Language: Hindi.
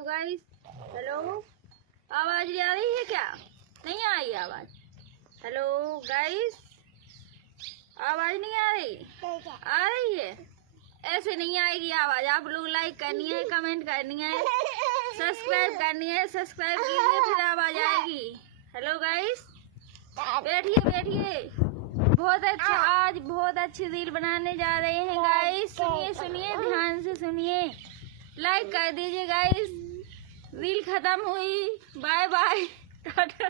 Hello guys, hello. आवाज नहीं आ रही है क्या? नहीं आ रही आवाज। हेलो गाइस, आवाज नहीं आ रही? आ रही है। ऐसे नहीं आएगी आवाज। आप लोग लाइक करनी है, कमेंट करनी है, सब्सक्राइब करनी है। सब्सक्राइब कीजिए फिर आवाज आएगी। हेलो गाइस, बैठिए बैठिए। बहुत अच्छा, आज बहुत अच्छी रील बनाने जा रहे हैं गाइस। सुनिए सुनिए, ध्यान से सुनिए। लाइक कर दीजिए गाइस। रील खत्म हुई। Bye bye, Tata.